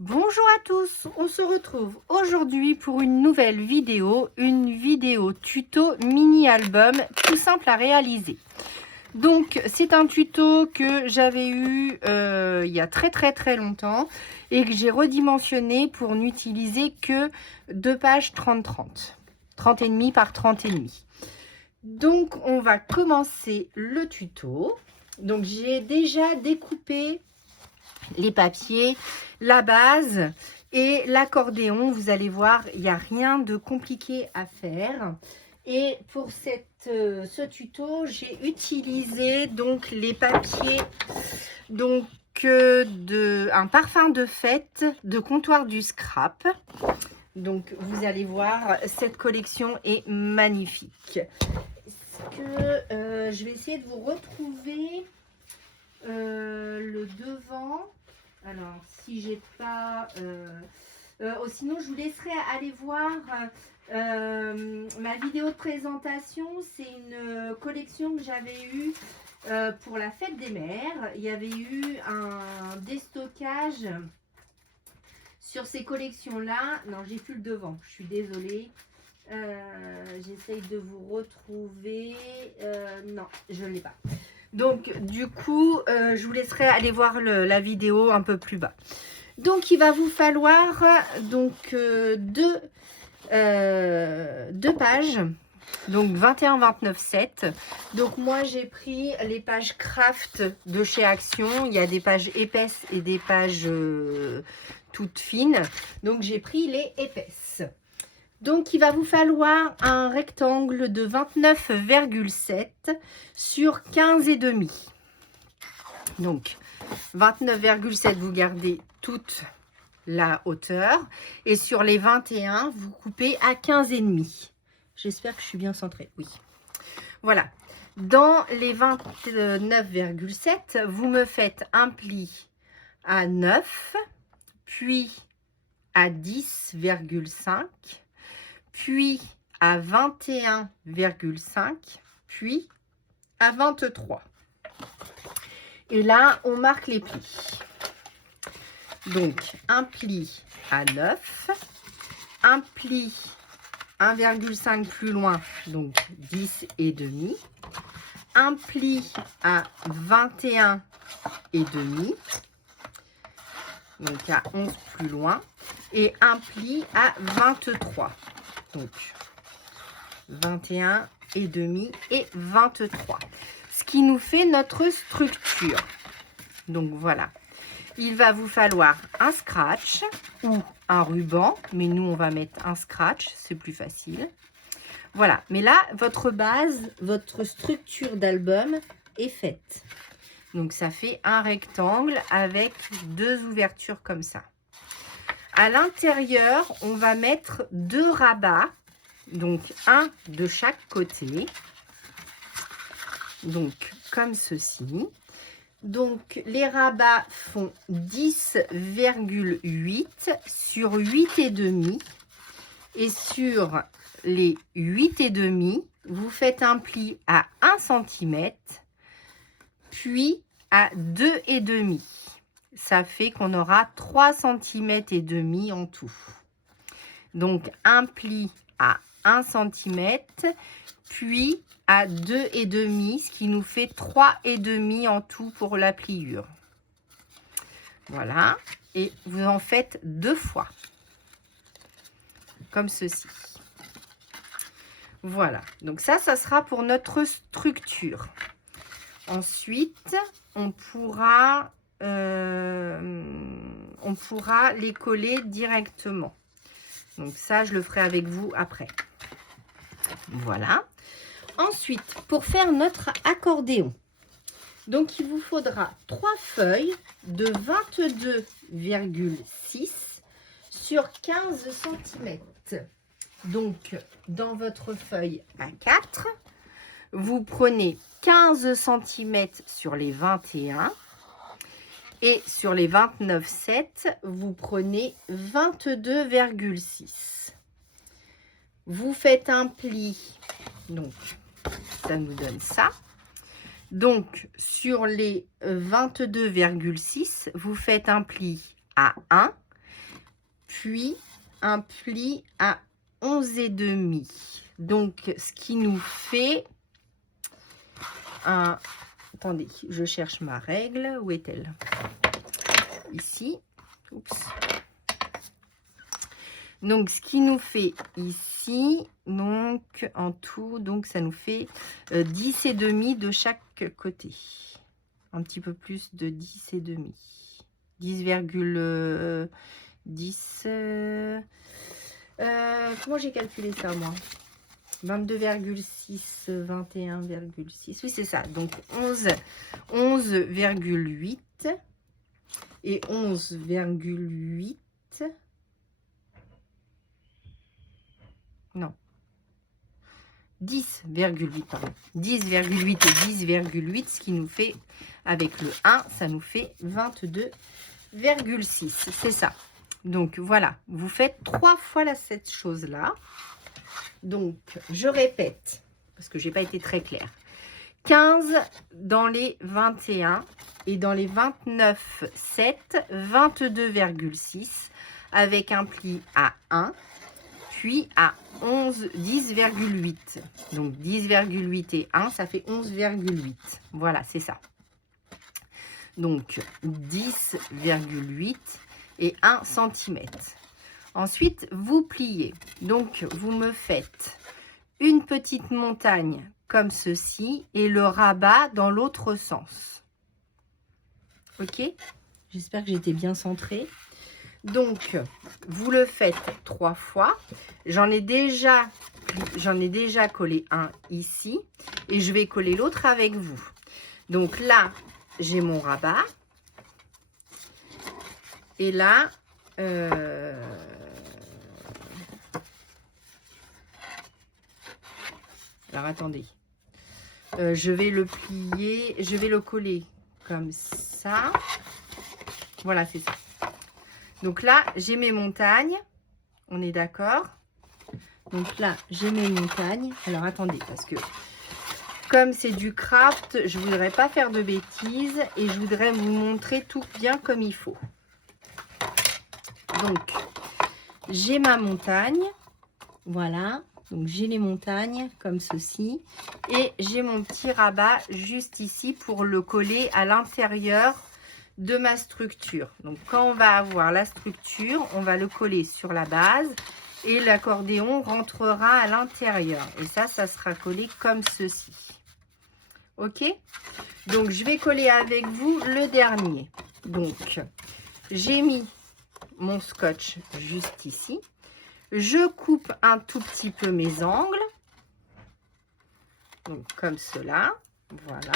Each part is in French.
Bonjour à tous, on se retrouve aujourd'hui pour une nouvelle vidéo, une vidéo tuto mini-album tout simple à réaliser. Donc c'est un tuto que j'avais eu il y a très longtemps et que j'ai redimensionné pour n'utiliser que 2 pages 30-30, 30,5 par 30,5. Donc on va commencer le tuto. Donc j'ai déjà découpé les papiers, la base et l'accordéon. Vous allez voir, il n'y a rien de compliqué à faire. Et pour ce tuto, j'ai utilisé donc les papiers un parfum de fête de Comptoir du Scrap. Donc vous allez voir, cette collection est magnifique. Est-ce que je vais essayer de vous retrouver le devant? Alors, si j'ai pas... sinon, je vous laisserai aller voir ma vidéo de présentation. C'est une collection que j'avais eue pour la fête des mères. Il y avait eu un déstockage sur ces collections-là. Non, j'ai plus le devant. Je suis désolée. J'essaye de vous retrouver. Non, je ne l'ai pas. Donc, du coup, je vous laisserai aller voir la vidéo un peu plus bas. Donc, il va vous falloir donc deux pages, donc 21, 29, 7. Donc, moi, j'ai pris les pages craft de chez Action. Il y a des pages épaisses et des pages toutes fines. Donc, j'ai pris les épaisses. Donc, il va vous falloir un rectangle de 29,7 sur 15,5. Donc, 29,7, vous gardez toute la hauteur. Et sur les 21, vous coupez à 15,5. J'espère que je suis bien centrée. Oui. Voilà. Dans les 29,7, vous me faites un pli à 9, puis à 10,5. Puis à 21,5, puis à 23. Et là, on marque les plis. Donc, un pli à 9, un pli 1,5 plus loin, donc 10,5, un pli à 21,5, donc à 11 plus loin, et un pli à 23. Donc 21,5 et 23. Ce qui nous fait notre structure. Donc voilà. Il va vous falloir un scratch ou un ruban. Mais nous, on va mettre un scratch. C'est plus facile. Voilà. Mais là, votre base, votre structure d'album est faite. Donc ça fait un rectangle avec deux ouvertures comme ça. À l'intérieur, on va mettre 2 rabats, donc un de chaque côté, donc comme ceci. Donc les rabats font 10,8 sur 8,5 et sur les 8,5, vous faites un pli à 1 cm, puis à 2,5. Ça fait qu'on aura 3,5 cm en tout. Donc, un pli à 1 cm, puis à 2,5, ce qui nous fait 3,5 en tout pour la pliure. Voilà. Et vous en faites 2 fois. Comme ceci. Voilà. Donc, ça sera pour notre structure. Ensuite, on pourra les coller directement. Donc ça, je le ferai avec vous après. Voilà. Ensuite, pour faire notre accordéon, donc il vous faudra 3 feuilles de 22,6 sur 15 cm. Donc, dans votre feuille A4, vous prenez 15 cm sur les 21. Et sur les 29,7, vous prenez 22,6. Vous faites un pli, donc ça nous donne ça. Donc sur les 22,6, vous faites un pli à 1 puis un pli à 11,5. Donc, ce qui nous fait un... Attendez, je cherche ma règle. Où est-elle? Ici. Oups. Donc, ce qui nous fait ici, donc en tout, donc ça nous fait 10,5 de chaque côté. Un petit peu plus de 10,5. 10,10. Comment j'ai calculé ça, moi? 22,6, 21,6. Oui, c'est ça. Donc, 11,8 et 11,8. Non. 10,8, pardon. 10,8 et 10,8, ce qui nous fait, avec le 1, ça nous fait 22,6. C'est ça. Donc, voilà. Vous faites 3 fois cette chose-là. Donc, je répète, parce que je n'ai pas été très claire. 15 dans les 21 et dans les 29, 7, 22,6 avec un pli à 1. Puis à 10,8. Donc 10,8 et 1, ça fait 11,8. Voilà, c'est ça. Donc 10,8 et 1 cm. Ensuite, vous pliez. Donc, vous me faites une petite montagne comme ceci et le rabat dans l'autre sens. Ok? J'espère que j'étais bien centrée. Donc, vous le faites 3 fois. J'en ai déjà collé un ici et je vais coller l'autre avec vous. Donc là, j'ai mon rabat. Et là, alors attendez, je vais le plier, je vais le coller comme ça. Voilà, c'est ça. Donc là, j'ai mes montagnes. On est d'accord? Donc là, j'ai mes montagnes. Alors, attendez, parce que comme c'est du craft, je ne voudrais pas faire de bêtises et je voudrais vous montrer tout bien comme il faut. Donc, j'ai ma montagne. Voilà. Donc, j'ai les montagnes comme ceci. Et j'ai mon petit rabat juste ici pour le coller à l'intérieur de ma structure. Donc, quand on va avoir la structure, on va le coller sur la base et l'accordéon rentrera à l'intérieur. Et ça sera collé comme ceci. Ok? Donc, je vais coller avec vous le dernier. Donc, j'ai mis mon scotch juste ici. Je coupe un tout petit peu mes angles. Donc, comme cela. Voilà.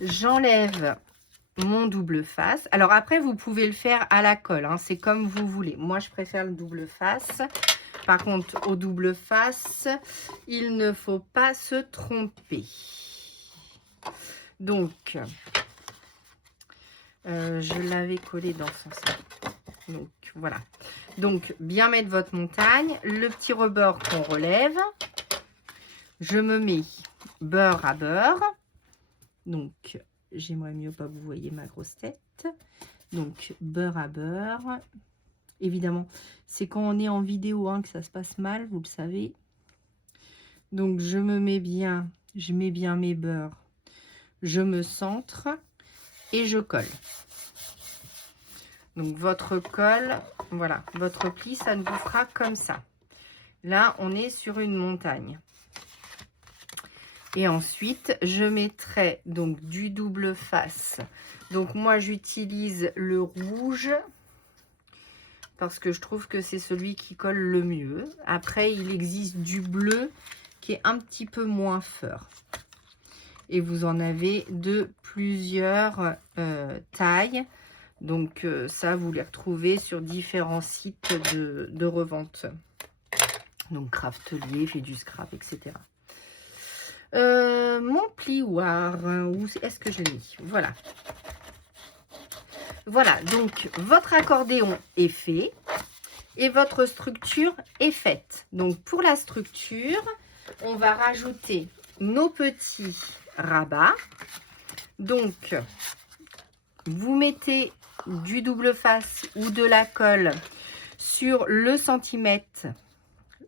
J'enlève mon double face. Alors après, vous pouvez le faire à la colle, hein, c'est comme vous voulez. Moi, je préfère le double face. Par contre, au double face, il ne faut pas se tromper. Donc, je l'avais collé dans ce sens-là. Donc, voilà. Donc, bien mettre votre montagne. Le petit rebord qu'on relève. Je me mets beurre à beurre. Donc, j'aimerais mieux pas que vous voyez ma grosse tête. Donc, beurre à beurre. Évidemment, c'est quand on est en vidéo hein, que ça se passe mal, vous le savez. Donc, je mets bien mes beurres. Je me centre et je colle. Donc, votre colle, voilà, votre pli, ça ne vous fera comme ça. Là, on est sur une montagne. Et ensuite, je mettrai donc du double face. Donc, moi, j'utilise le rouge parce que je trouve que c'est celui qui colle le mieux. Après, il existe du bleu qui est un petit peu moins fort. Et vous en avez de plusieurs tailles. Donc, ça, vous les retrouvez sur différents sites de revente. Donc, Craftelier, fait du scrap, etc. Mon plioir, où est-ce que je l'ai mis? Voilà. Voilà, donc votre accordéon est fait et votre structure est faite. Donc pour la structure, on va rajouter nos petits rabats. Donc vous mettez du double face ou de la colle sur le centimètre,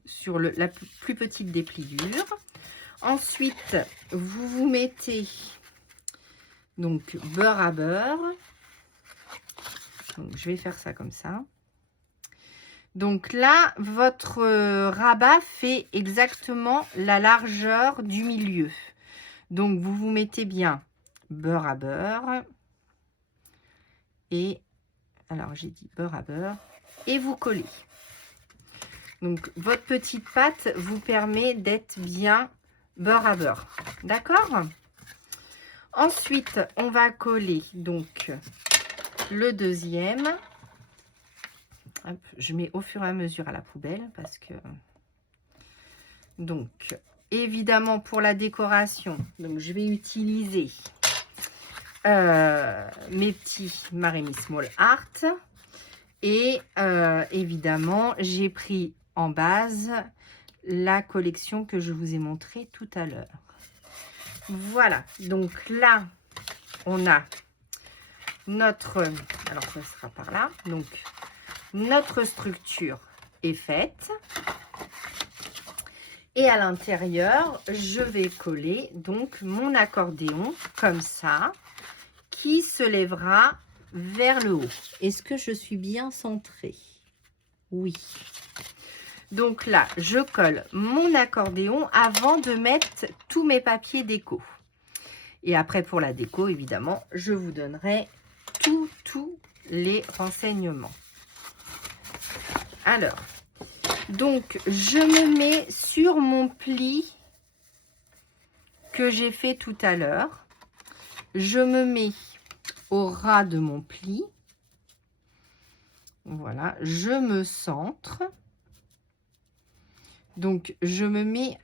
sur la plus petite des pliures. Ensuite, vous mettez donc beurre à beurre. Donc, je vais faire ça comme ça. Donc là, votre rabat fait exactement la largeur du milieu. Donc, vous mettez bien beurre à beurre. Et, alors j'ai dit beurre à beurre. Et vous collez. Donc, votre petite pâte vous permet d'être bien beurre à beurre. D'accord? Ensuite, on va coller donc le deuxième. Hop, je mets au fur et à mesure à la poubelle parce que... Donc, évidemment, pour la décoration, donc je vais utiliser mes petits Maremy Small Art. Et évidemment, j'ai pris en base la collection que je vous ai montrée tout à l'heure. Voilà, donc là, on a notre... Alors, ça sera par là. Donc, notre structure est faite. Et à l'intérieur, je vais coller donc mon accordéon comme ça, qui se lèvera vers le haut. Est-ce que je suis bien centrée? Oui. Donc là, je colle mon accordéon avant de mettre tous mes papiers déco. Et après, pour la déco, évidemment, je vous donnerai tous les renseignements. Alors, donc, je me mets sur mon pli que j'ai fait tout à l'heure. Je me mets au ras de mon pli. Voilà, je me centre. Donc, je me mets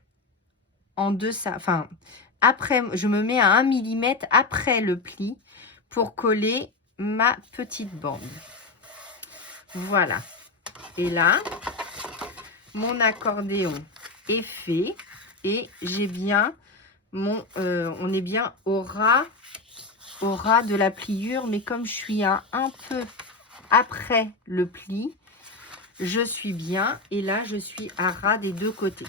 en deçà, enfin, après, je me mets à 1 mm après le pli pour coller ma petite bande. Voilà. Et là, mon accordéon est fait et j'ai bien mon... on est bien au ras de la pliure, mais comme je suis un peu après le pli, je suis bien et là je suis à ras des deux côtés.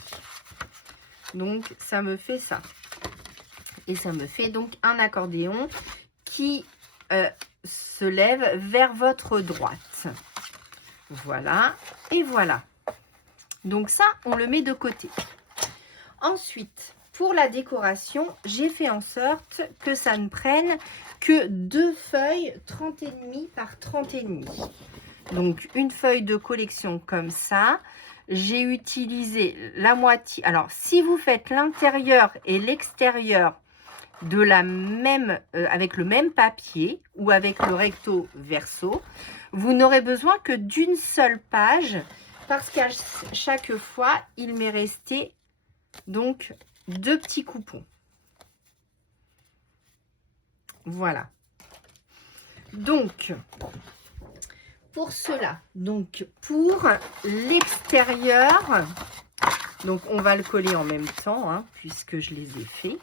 Donc ça me fait ça. Et ça me fait donc un accordéon qui se lève vers votre droite. Voilà, et voilà. Donc ça, on le met de côté. Ensuite, pour la décoration, j'ai fait en sorte que ça ne prenne que 2 feuilles 30,5 par 30,5. Donc, une feuille de collection comme ça. J'ai utilisé la moitié. Alors, si vous faites l'intérieur et l'extérieur de la même, avec le même papier ou avec le recto verso, vous n'aurez besoin que d'une seule page parce qu'à chaque fois, il m'est resté donc 2 petits coupons. Voilà. Donc, pour cela, donc pour l'extérieur, donc on va le coller en même temps, hein, puisque je les ai faits.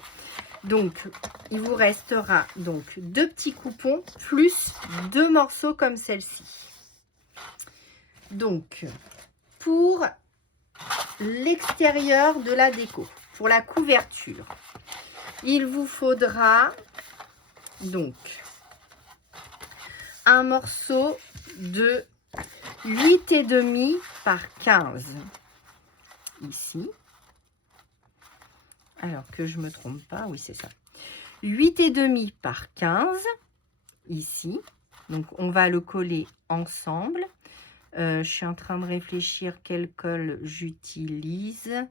Donc, il vous restera donc 2 petits coupons plus 2 morceaux comme celle-ci. Donc, pour l'extérieur de la déco, pour la couverture, il vous faudra donc un morceau de 8,5 par 15 ici. Alors que je ne me trompe pas, oui c'est ça. 8,5 par 15 ici. Donc on va le coller ensemble. Je suis en train de réfléchir quelle colle j'utilise.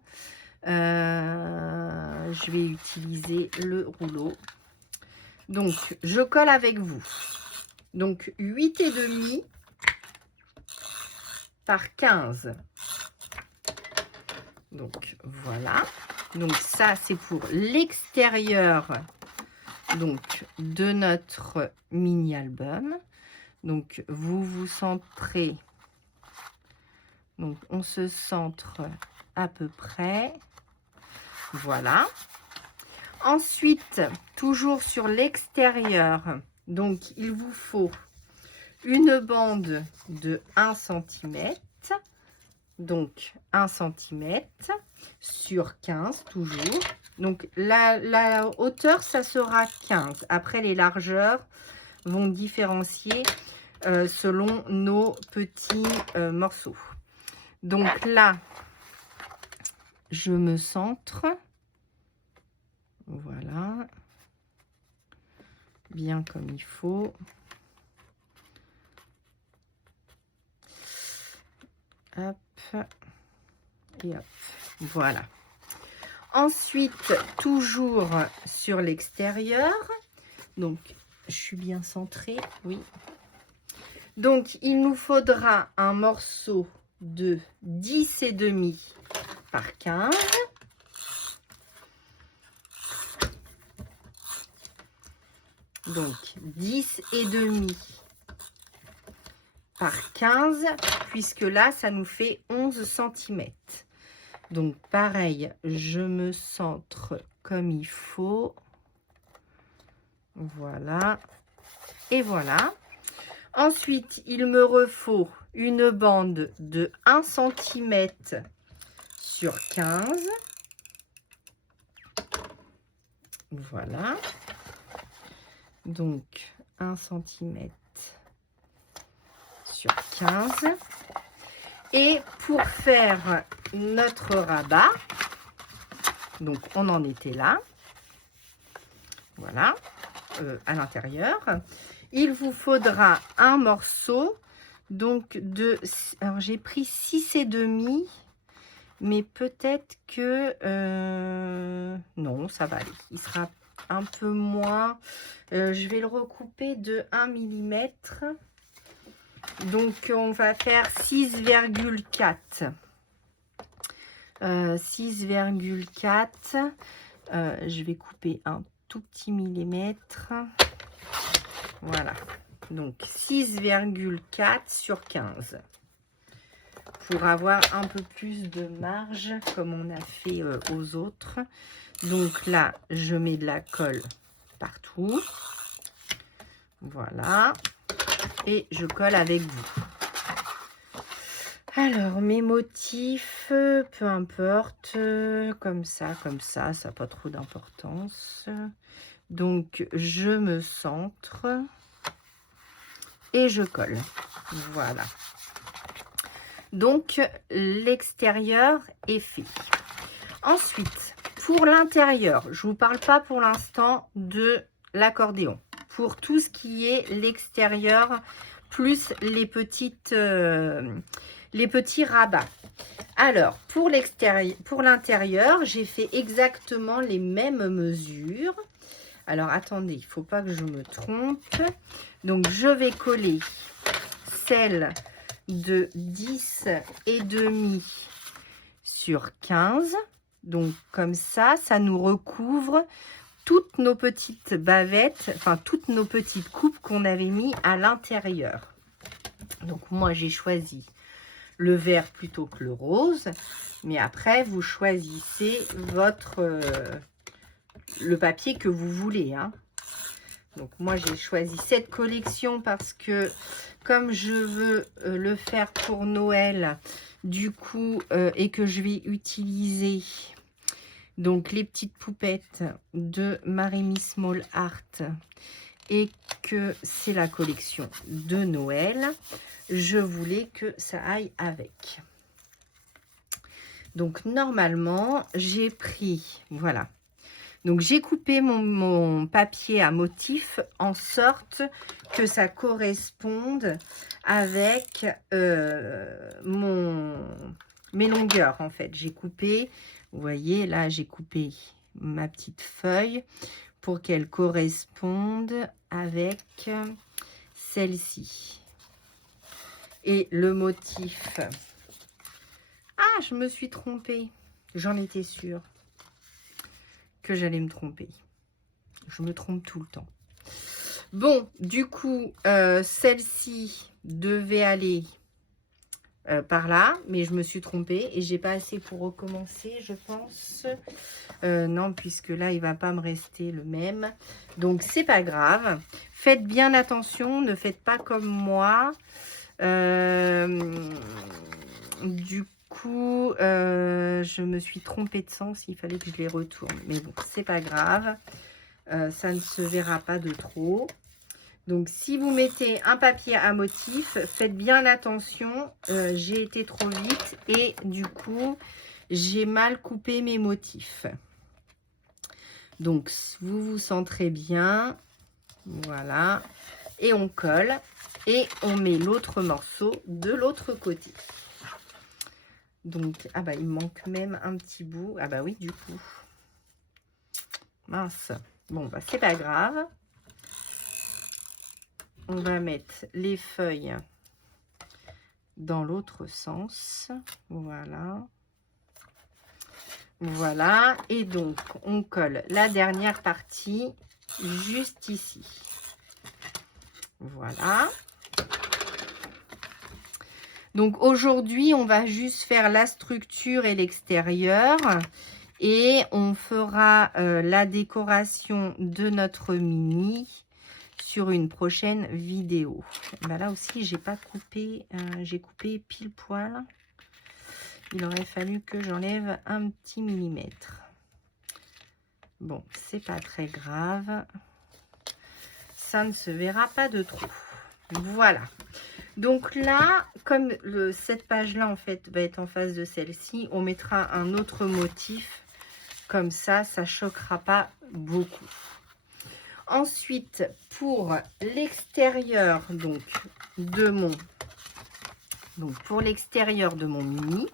Je vais utiliser le rouleau. Donc je colle avec vous. Donc 8,5 par 15. Donc voilà. Donc ça c'est pour l'extérieur donc de notre mini album. Donc vous vous centrez. Donc on se centre à peu près. Voilà. Ensuite, toujours sur l'extérieur Donc, il vous faut une bande de 1 cm. Donc, 1 cm sur 15, toujours. Donc, la hauteur, ça sera 15. Après, les largeurs vont différencier selon nos petits morceaux. Donc là, je me centre. Voilà. Bien comme il faut. Hop. Et hop. Voilà. Ensuite, toujours sur l'extérieur. Donc, je suis bien centrée, oui. Donc, il nous faudra un morceau de 10,5 par 15. Donc, 10,5 par 15, puisque là, ça nous fait 11 cm. Donc, pareil, je me centre comme il faut. Voilà. Et voilà. Ensuite, il me refaut une bande de 1 cm sur 15. Voilà. Donc, 1 cm sur 15. Et pour faire notre rabat, donc on en était là. Voilà. À l'intérieur. Il vous faudra un morceau donc de... Alors, j'ai pris 6,5, mais peut-être que... non, ça va aller. Il sera un peu moins. Je vais le recouper de 1 mm. Donc, on va faire 6,4. 6,4. Je vais couper un tout petit millimètre. Voilà. Donc, 6,4 sur 15. Pour avoir un peu plus de marge, comme on a fait aux autres. Donc là, je mets de la colle partout. Voilà. Et je colle avec vous. Alors, mes motifs, peu importe, comme ça, ça n'a pas trop d'importance. Donc, je me centre et je colle. Voilà. Donc, l'extérieur est fait. Ensuite, pour l'intérieur, je ne vous parle pas pour l'instant de l'accordéon. Pour tout ce qui est l'extérieur, plus les petits rabats. Alors, pour l'intérieur, j'ai fait exactement les mêmes mesures. Alors, attendez, il ne faut pas que je me trompe. Donc, je vais coller celle de 10,5 sur 15. Donc, comme ça, ça nous recouvre toutes nos petites bavettes, enfin, toutes nos petites coupes qu'on avait mis à l'intérieur. Donc, moi, j'ai choisi le vert plutôt que le rose. Mais après, vous choisissez le papier que vous voulez, hein. Donc, moi, j'ai choisi cette collection parce que, comme je veux le faire pour Noël, du coup, et que je vais utiliser donc les petites poupettes de Marimi Small Art et que c'est la collection de Noël, je voulais que ça aille avec. Donc, normalement, j'ai pris, voilà. Donc, j'ai coupé mon papier à motif en sorte que ça corresponde avec mes longueurs, en fait. J'ai coupé, vous voyez, là, j'ai coupé ma petite feuille pour qu'elle corresponde avec celle-ci. Et le motif... Ah, je me suis trompée. J'en étais sûre que j'allais me tromper. Je me trompe tout le temps. Bon, du coup, celle-ci devait aller par là, mais je me suis trompée et j'ai pas assez pour recommencer, je pense. Non, puisque là, il va pas me rester le même. Donc, c'est pas grave. Faites bien attention, ne faites pas comme moi. Du coup, je me suis trompée de sens, il fallait que je les retourne. Mais bon, c'est pas grave. Ça ne se verra pas de trop. Donc, si vous mettez un papier à motif, faites bien attention. J'ai été trop vite et du coup, j'ai mal coupé mes motifs. Donc, vous vous centrez bien. Voilà. Et on colle. Et on met l'autre morceau de l'autre côté. Donc, ah bah, il me manque même un petit bout. Ah bah oui, du coup. Mince. Bon, bah, c'est pas grave. On va mettre les feuilles dans l'autre sens. Voilà. Voilà. Et donc, on colle la dernière partie juste ici. Voilà. Donc, aujourd'hui, on va juste faire la structure et l'extérieur. Et on fera la décoration de notre mini sur une prochaine vidéo. Ben là aussi, j'ai pas coupé, j'ai coupé pile poil. Il aurait fallu que j'enlève un petit millimètre. Bon, c'est pas très grave. Ça ne se verra pas de trop. Voilà. Donc là, comme cette page-là, en fait, va être en face de celle-ci, on mettra un autre motif. Comme ça, ça ne choquera pas beaucoup. Ensuite, pour l'extérieur de mon mini,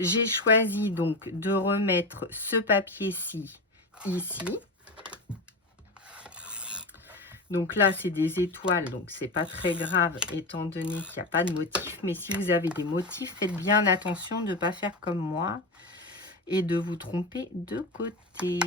j'ai choisi donc de remettre ce papier-ci ici. Donc là, c'est des étoiles, donc c'est pas très grave étant donné qu'il n'y a pas de motif. Mais si vous avez des motifs, faites bien attention de ne pas faire comme moi et de vous tromper de côté.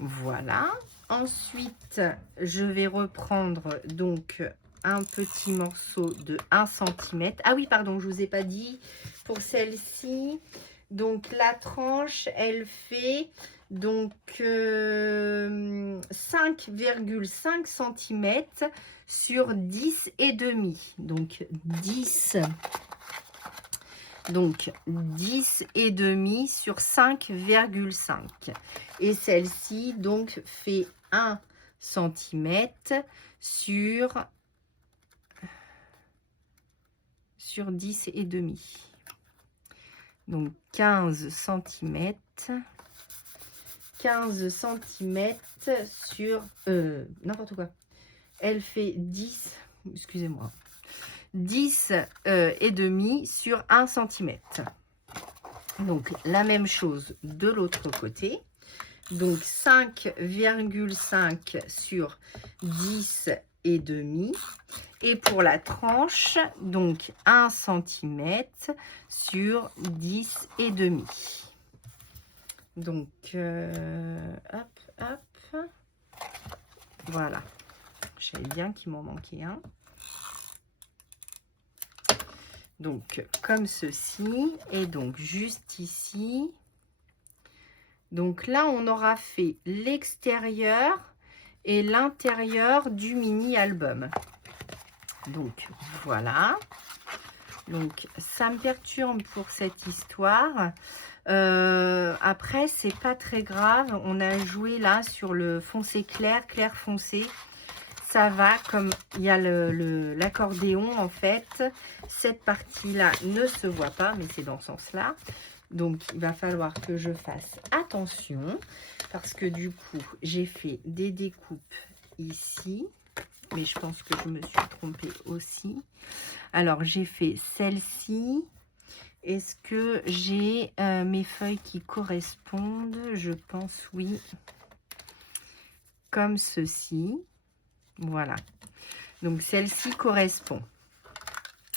Voilà. Ensuite, je vais reprendre donc un petit morceau de 1 cm. Ah oui, pardon, je ne vous ai pas dit pour celle-ci. Donc, la tranche, elle fait donc 5,5 cm sur 10,5. Donc, 10,5 sur 5,5. Et celle-ci, donc, fait 1 cm sur 10,5. Donc, 15 cm. 15 cm sur... n'importe quoi. Elle fait 10... Excusez-moi. 10,5 sur 1 cm. Donc, la même chose de l'autre côté. Donc, 5,5 sur 10,5. Et pour la tranche, donc 1 cm sur 10,5. Donc, hop, hop. Voilà. Je savais bien qu'il m'en manquait un. Donc, comme ceci. Et donc, juste ici. Donc là, on aura fait l'extérieur et l'intérieur du mini-album. Donc, voilà. Donc, ça me perturbe pour cette histoire. Après, c'est pas très grave. On a joué là sur le foncé clair, clair foncé. Ça va, comme il y a l'accordéon, en fait. Cette partie-là ne se voit pas, mais c'est dans ce sens-là. Donc, il va falloir que je fasse attention. Parce que du coup, j'ai fait des découpes ici. Mais je pense que je me suis trompée aussi. Alors, j'ai fait celle-ci. Est-ce que j'ai mes feuilles qui correspondent? Je pense oui. Comme ceci. Voilà. Donc, celle-ci correspond.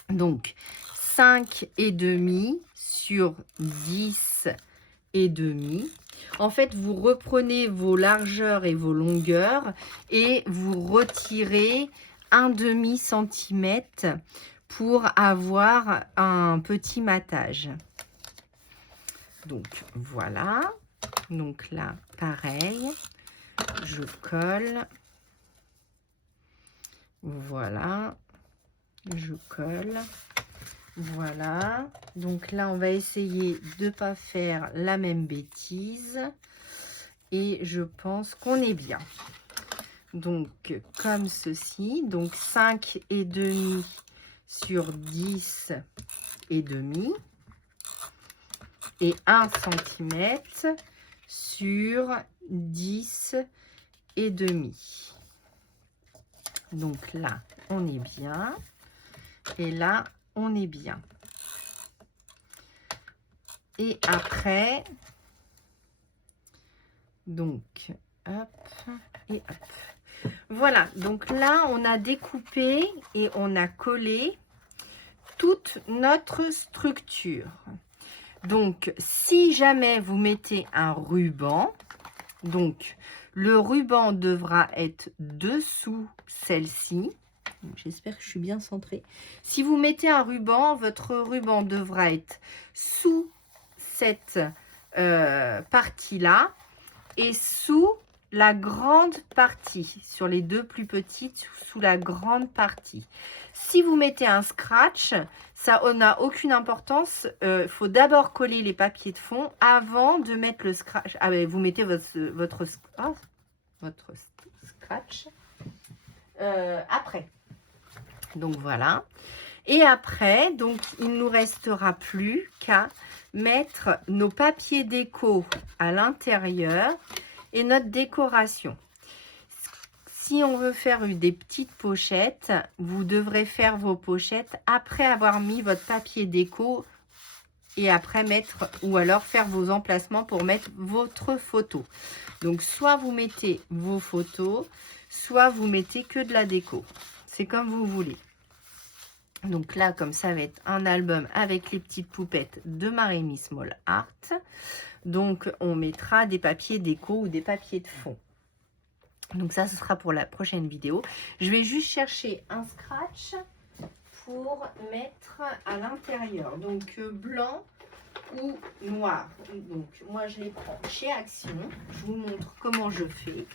Donc, 5,5 sur 10,5. En fait, vous reprenez vos largeurs et vos longueurs et vous retirez 1,5 cm pour avoir un petit matage. Donc voilà, donc là pareil, je colle, voilà, je colle, voilà. Donc là on va essayer de ne pas faire la même bêtise et je pense qu'on est bien. Donc comme ceci, donc 5,5 sur 10,5 et 1 cm sur 10,5. Donc là, on est bien. Et là, on est bien. Et après, donc, hop, et hop. Voilà, donc là, on a découpé et on a collé toute notre structure. Donc, si jamais vous mettez un ruban, donc le ruban devra être dessous celle-ci. J'espère que je suis bien centrée. Si vous mettez un ruban, votre ruban devra être sous cette partie-là et sous la grande partie, sur les deux plus petites, sous la grande partie. Si vous mettez un scratch, ça n'a aucune importance. Il faut d'abord coller les papiers de fond avant de mettre le scratch. Ah, mais vous mettez votre scratch après. Donc voilà. Et après, donc il ne nous restera plus qu'à mettre nos papiers déco à l'intérieur et notre décoration. Si on veut faire des petites pochettes, vous devrez faire vos pochettes après avoir mis votre papier déco et après mettre, ou alors faire vos emplacements pour mettre votre photo. Donc soit vous mettez vos photos, soit vous mettez que de la déco. C'est comme vous voulez. Donc là, comme ça va être un album avec les petites poupettes de Marie Small Art. Donc on mettra des papiers déco ou des papiers de fond. Donc ça, ce sera pour la prochaine vidéo. Je vais juste chercher un scratch pour mettre à l'intérieur. Donc blanc ou noir. Donc moi, je les prends chez Action. Je vous montre comment je fais.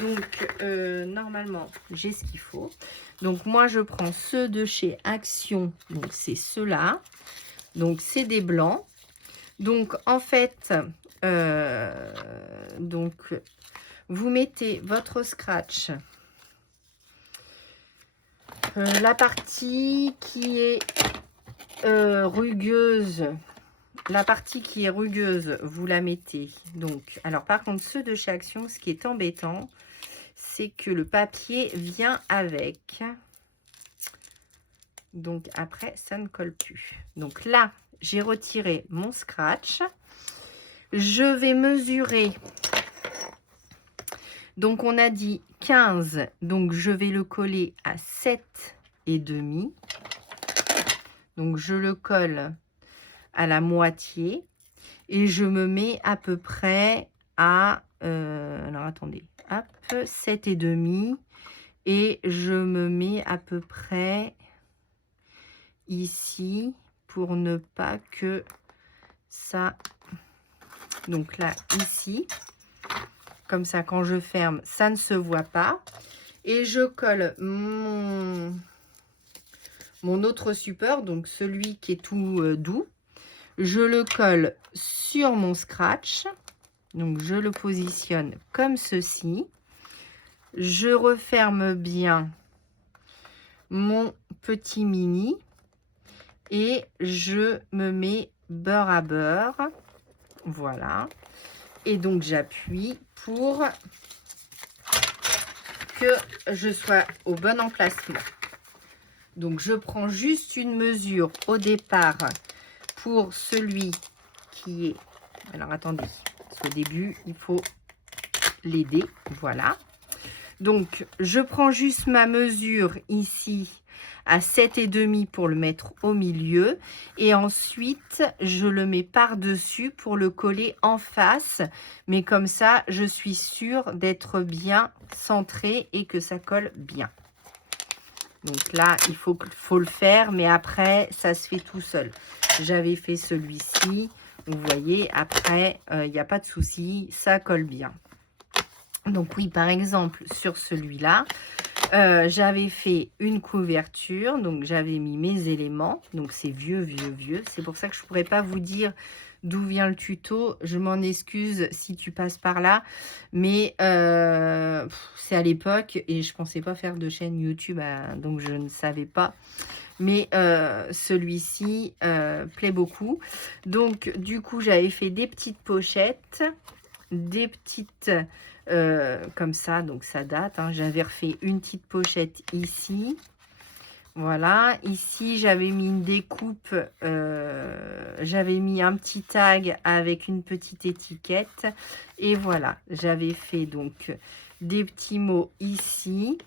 Donc normalement, j'ai ce qu'il faut. Donc moi, je prends ceux de chez Action. Donc c'est ceux-là. Donc c'est des blancs. Donc en fait, donc vous mettez votre scratch, la partie qui est rugueuse, vous la mettez. Donc, alors par contre, ceux de chez Action, ce qui est embêtant, c'est que le papier vient avec. Donc après, ça ne colle plus. Donc là, j'ai retiré mon scratch. Je vais mesurer. Donc, on a dit 15. Donc, je vais le coller à 7,5. Donc, je le colle à la moitié. Et je me mets à peu près à... alors, attendez. Hop, 7,5. Et je me mets à peu près ici pour ne pas que ça... Donc, là, ici... Comme ça, quand je ferme, ça ne se voit pas. Et je colle mon autre support, donc celui qui est tout doux. Je le colle sur mon scratch. Donc, je le positionne comme ceci. Je referme bien mon petit mini. Et je me mets beurre à beurre. Voilà. Et donc, j'appuie pour que je sois au bon emplacement. Donc, je prends juste une mesure au départ pour celui qui est... Alors, attendez, parce qu'au début, il faut l'aider. Voilà. Donc, je prends juste ma mesure ici à 7,5 pour le mettre au milieu. Et ensuite, je le mets par-dessus pour le coller en face. Mais comme ça, je suis sûre d'être bien centré et que ça colle bien. Donc là, il faut le faire, mais après, ça se fait tout seul. J'avais fait celui-ci. Vous voyez, après, il n'y a pas de souci, ça colle bien. Donc oui, par exemple, sur celui-là, j'avais fait une couverture, donc j'avais mis mes éléments. Donc c'est vieux. C'est pour ça que je ne pourrais pas vous dire d'où vient le tuto. Je m'en excuse si tu passes par là. Mais c'est à l'époque et je ne pensais pas faire de chaîne YouTube, donc je ne savais pas. Mais celui-ci plaît beaucoup. Donc du coup, j'avais fait des petites pochettes, des petites... comme ça, donc ça date, hein. J'avais refait une petite pochette ici, voilà. Ici j'avais mis une découpe, j'avais mis un petit tag avec une petite étiquette, et voilà, j'avais fait donc des petits mots ici,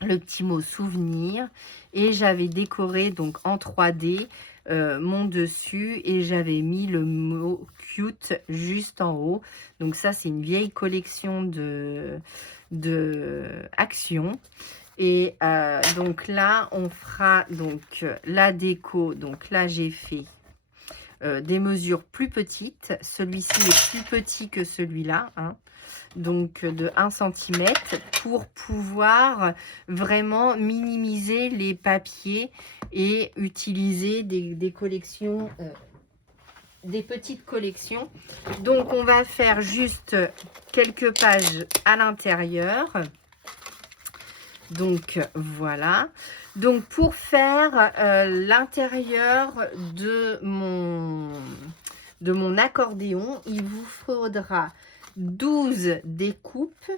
le petit mot souvenir, et j'avais décoré donc en 3D mon dessus, et j'avais mis le mot cute juste en haut. Donc ça, c'est une vieille collection de Action. Et donc là, on fera donc la déco. Donc là, j'ai fait des mesures plus petites. Celui-ci est plus petit que celui-là, hein. Donc de 1 cm, pour pouvoir vraiment minimiser les papiers et utiliser des collections, des petites collections. Donc on va faire juste quelques pages à l'intérieur. Donc voilà. Donc pour faire l'intérieur de mon accordéon, il vous faudra 12 découpes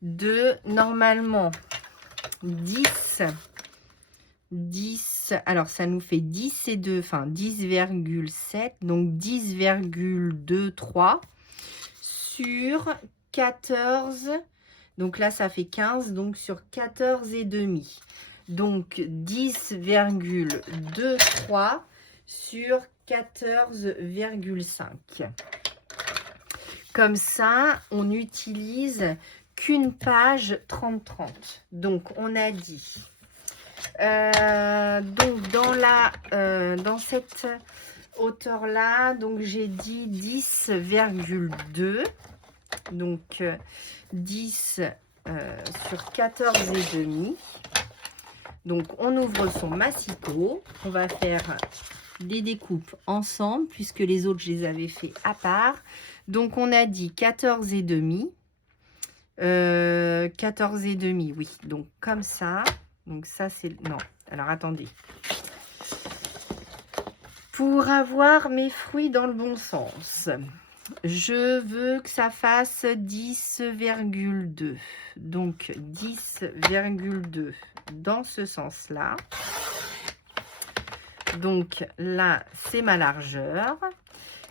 de normalement 10, alors ça nous fait 10 et 2, enfin 10,7, donc 10,23 sur 14, donc là ça fait 15, donc sur 14 et demi, donc 10,23 sur 14,5. Comme ça, on n'utilise qu'une page 30-30. Donc, on a dit. Donc, dans cette hauteur-là, donc j'ai dit 10,2. Donc, 10 sur 14 et demi. Donc, on ouvre son massicot. On va faire des découpes ensemble, puisque les autres, je les avais fait à part. Donc, on a dit 14 et demi. 14 et demi, oui. Donc, comme ça. Donc, ça, c'est... Non. Alors, attendez. Pour avoir mes fruits dans le bon sens, je veux que ça fasse 10,2. Donc, 10,2 dans ce sens-là. Donc, là, c'est ma largeur.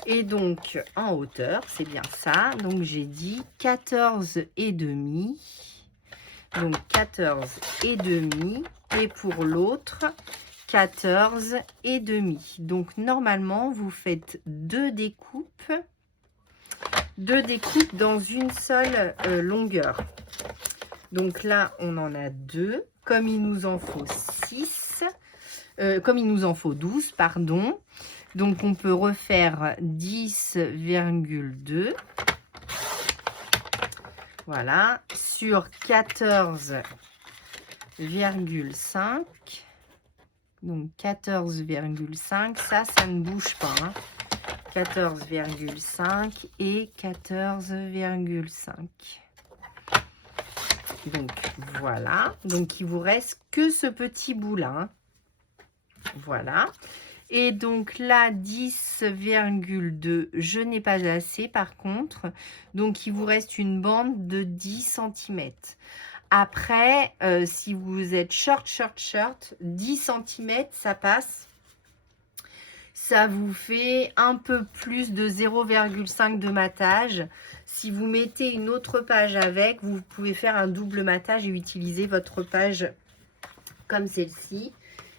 Et donc, en hauteur, c'est bien ça. Donc, j'ai dit 14 et demi. Donc, 14 et demi. Et pour l'autre, 14 et demi. Donc, normalement, vous faites deux découpes dans une seule longueur. Donc là, on en a deux. Comme il nous en faut 6, comme il nous en faut 12, pardon. Donc, on peut refaire 10,2. Voilà. Sur 14,5. Donc, 14,5. Ça ne bouge pas. Hein. 14,5 et 14,5. Donc, voilà. Donc, il vous reste que ce petit bout-là. Hein. Voilà. Et donc là, 10,2, je n'ai pas assez par contre. Donc, il vous reste une bande de 10 cm. Après, si vous êtes short, 10 cm, ça passe. Ça vous fait un peu plus de 0,5 de matage. Si vous mettez une autre page avec, vous pouvez faire un double matage et utiliser votre page comme celle-ci.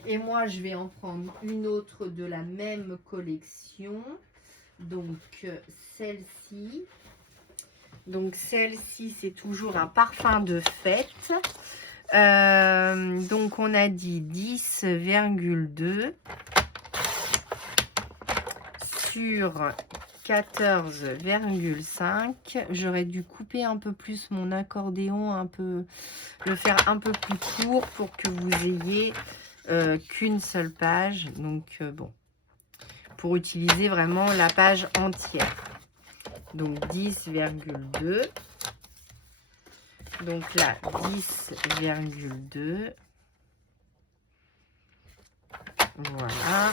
Et moi, je vais en prendre une autre de la même collection. Donc, celle-ci. Donc, celle-ci, c'est toujours un parfum de fête. Donc, on a dit 10,2 sur 14,5. J'aurais dû couper un peu plus mon accordéon, le faire un peu plus court pour que vous ayez qu'une seule page. Donc, bon, pour utiliser vraiment la page entière. Donc, 10,2. Donc là, 10,2. Voilà.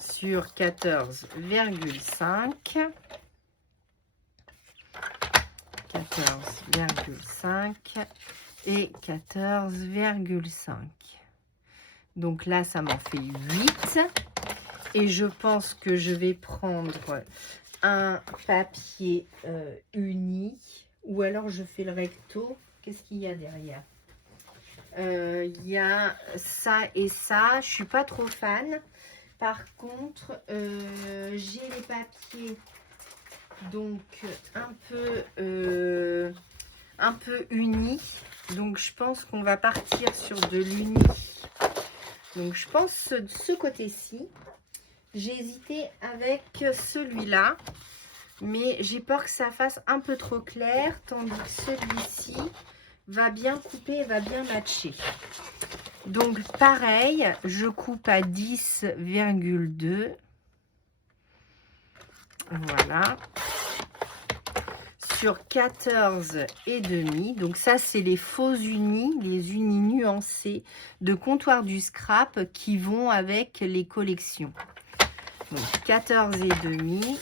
Sur 14,5. 14,5 et 14,5. Donc là, ça m'en fait 8. Et je pense que je vais prendre un papier uni. Ou alors je fais le recto. Qu'est-ce qu'il y a derrière? Il y a ça et ça. Je suis pas trop fan. Par contre, j'ai les papiers donc un peu unis. Donc je pense qu'on va partir sur de l'uni. Donc je pense ce côté-ci. J'ai hésité avec celui-là. Mais j'ai peur que ça fasse un peu trop clair, tandis que celui-ci va bien couper et va bien matcher. Donc pareil, je coupe à 10,2. Voilà. Sur 14,5. Donc ça, c'est les faux unis, les unis nuancés de Comptoir du Scrap qui vont avec les collections. Donc 14,5.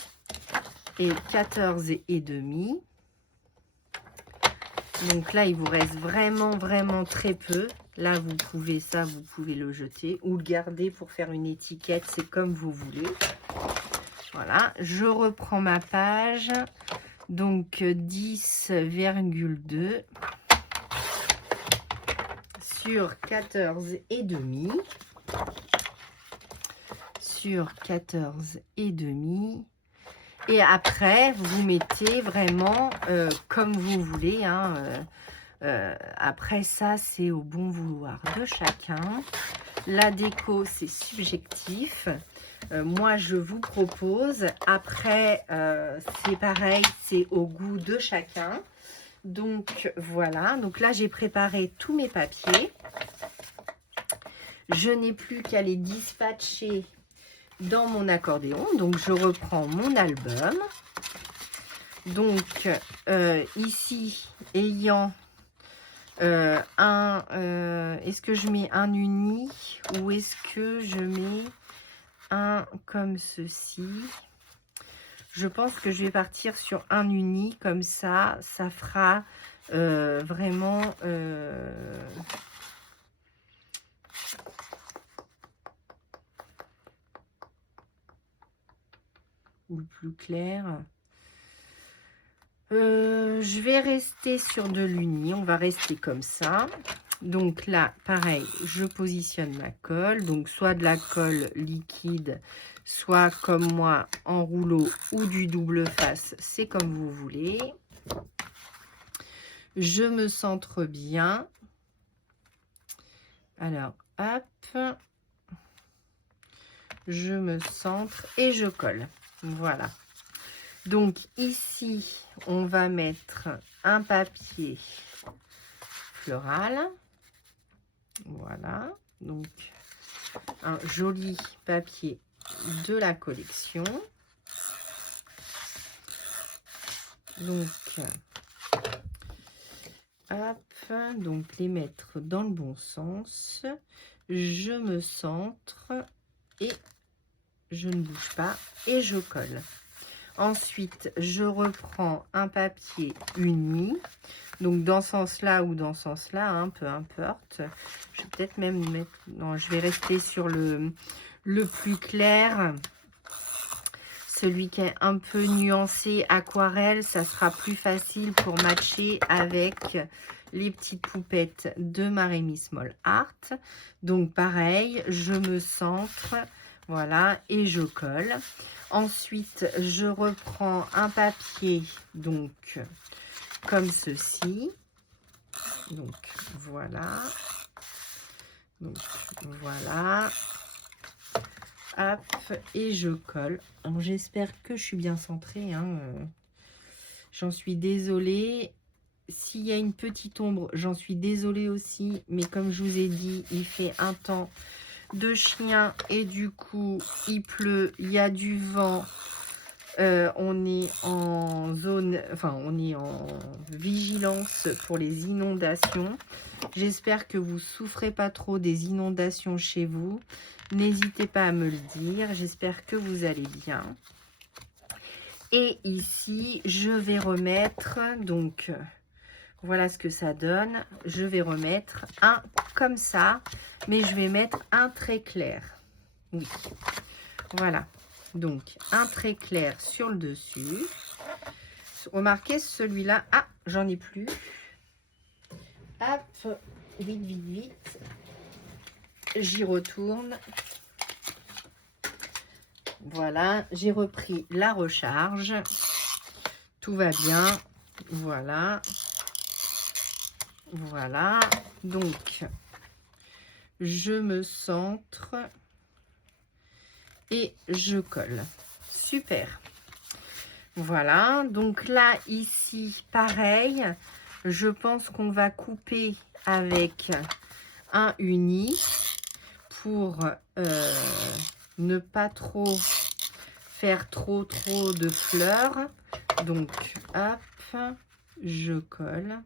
Et 14,5. Donc là, il vous reste vraiment très peu. Là, vous pouvez le jeter ou le garder pour faire une étiquette. C'est comme vous voulez. Voilà, je reprends ma page. Donc 10,2 sur 14,5. Sur 14,5. Et après, vous mettez vraiment comme vous voulez. Hein, après ça, c'est au bon vouloir de chacun. La déco, c'est subjectif. Moi, je vous propose. Après, c'est pareil, c'est au goût de chacun. Donc, voilà. Donc là, j'ai préparé tous mes papiers. Je n'ai plus qu'à les dispatcher dans mon accordéon. Donc je reprends mon album. Donc ici, ayant est-ce que je mets un uni ou est-ce que je mets un comme ceci? Je pense que je vais partir sur un uni, comme ça fera vraiment ou le plus clair. Je vais rester sur de l'uni. On va rester comme ça. Donc là, pareil, je positionne ma colle. Donc soit de la colle liquide, soit comme moi en rouleau ou du double face. C'est comme vous voulez. Je me centre bien. Alors, hop. Je me centre et je colle. Voilà. Donc ici, on va mettre un papier floral. Voilà. Donc un joli papier de la collection. Donc, hop. Donc les mettre dans le bon sens. Je me centre et je ne bouge pas et je colle. Ensuite, je reprends un papier uni. Donc, dans ce sens-là ou dans ce sens-là, hein, peu importe. Je vais peut-être même mettre... Non, je vais rester sur le plus clair. Celui qui est un peu nuancé aquarelle, ça sera plus facile pour matcher avec les petites poupettes de Marémy Small Art. Donc, pareil, je me centre... Voilà, et je colle. Ensuite, je reprends un papier, donc, comme ceci. Donc voilà. Donc voilà. Hop, et je colle. J'espère que je suis bien centrée. Hein. J'en suis désolée. S'il y a une petite ombre, j'en suis désolée aussi. Mais comme je vous ai dit, il fait un temps de chien et du coup, il pleut, il y a du vent. On est en zone, enfin, on est en vigilance pour les inondations. J'espère que vous souffrez pas trop des inondations chez vous. N'hésitez pas à me le dire. J'espère que vous allez bien. Et ici, je vais remettre, donc, voilà ce que ça donne. Je vais remettre un comme ça, mais je vais mettre un trait clair. Oui, voilà. Donc, un trait clair sur le dessus. Remarquez celui-là. Ah, j'en ai plus. Hop, vite, vite, vite. J'y retourne. Voilà, j'ai repris la recharge. Tout va bien. Voilà. Voilà. Donc, je me centre et je colle. Super. Voilà. Donc là, ici, pareil. Je pense qu'on va couper avec un uni pour ne pas trop faire trop de fleurs. Donc, hop, je colle.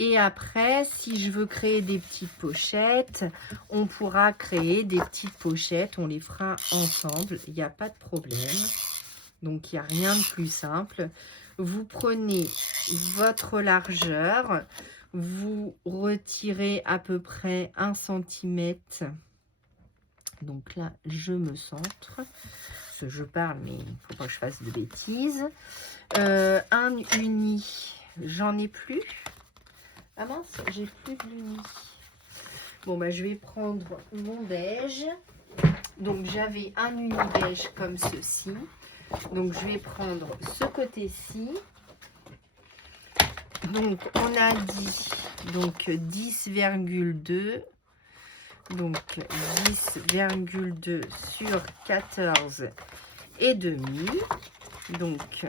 Et après, si je veux créer des petites pochettes, on pourra créer des petites pochettes. On les fera ensemble. Il n'y a pas de problème. Donc, il n'y a rien de plus simple. Vous prenez votre largeur. Vous retirez à peu près 1 cm. Donc là, je me centre. Parce que je parle, mais il ne faut pas que je fasse de bêtises. Un uni, j'en ai plus. Ah mince, j'ai plus d'uni. Bon, bah, je vais prendre mon beige. Donc, j'avais un uni beige comme ceci. Donc, je vais prendre ce côté-ci. Donc, on a dit donc 10,2. Donc, 10,2 sur 14 et demi. Donc,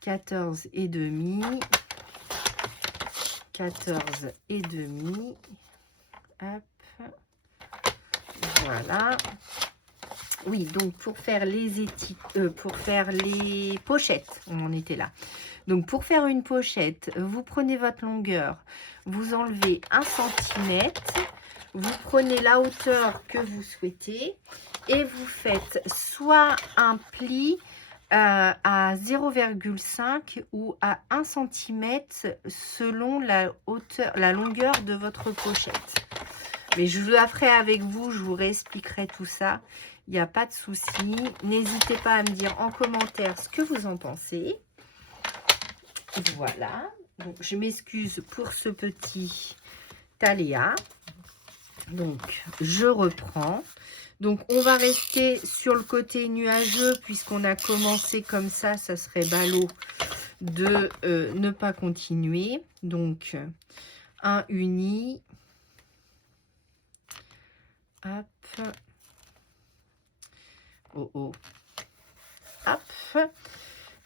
14 et demi. 14 et demi. Hop. Voilà. Oui, donc pour faire les pour faire les pochettes, on en était là. Donc pour faire une pochette, vous prenez votre longueur, vous enlevez 1 cm, vous prenez la hauteur que vous souhaitez et vous faites soit un pli à 0,5 ou à 1 cm selon la hauteur, la longueur de votre pochette. Mais je la ferai avec vous, je vous réexpliquerai tout ça. Il n'y a pas de souci. N'hésitez pas à me dire en commentaire ce que vous en pensez. Voilà. Donc, je m'excuse pour ce petit aléa. Donc, je reprends. Donc, on va rester sur le côté nuageux puisqu'on a commencé comme ça. Ça serait ballot de ne pas continuer. Donc, un uni. Hop. Oh oh. Hop.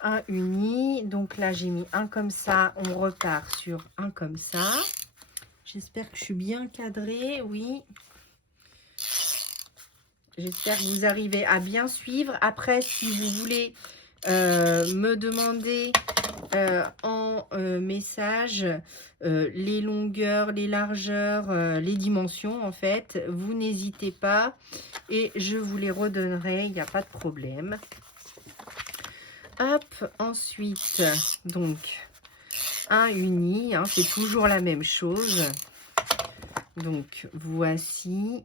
Un uni. Donc là, j'ai mis un comme ça. On repart sur un comme ça. J'espère que je suis bien cadrée. Oui. J'espère que vous arrivez à bien suivre. Après, si vous voulez me demander en message les longueurs, les largeurs, les dimensions, en fait, vous n'hésitez pas et je vous les redonnerai, il n'y a pas de problème. Hop, ensuite, donc, un uni, hein, c'est toujours la même chose. Donc, voici.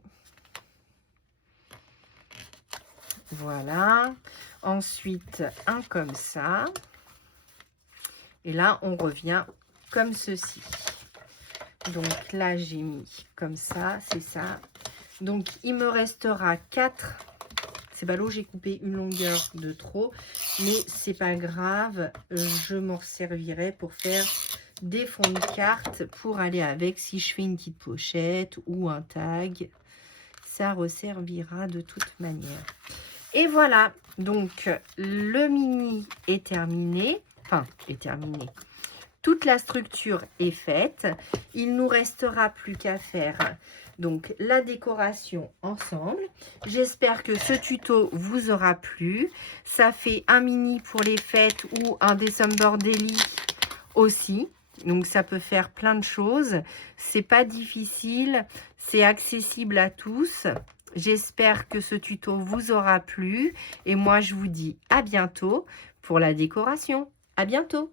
Voilà. Ensuite, un comme ça. Et là, on revient comme ceci. Donc là, j'ai mis comme ça, c'est ça. Donc, il me restera 4. C'est ballot, j'ai coupé une longueur de trop. Mais c'est pas grave, je m'en servirai pour faire des fonds de cartes pour aller avec si je fais une petite pochette ou un tag. Ça resservira de toute manière. Et voilà, donc le mini est terminé. Enfin, est terminé. Toute la structure est faite. Il nous restera plus qu'à faire donc la décoration ensemble. J'espère que ce tuto vous aura plu. Ça fait un mini pour les fêtes ou un December Daily aussi. Donc ça peut faire plein de choses. C'est pas difficile, c'est accessible à tous. J'espère que ce tuto vous aura plu. Et moi, je vous dis à bientôt pour la décoration. À bientôt!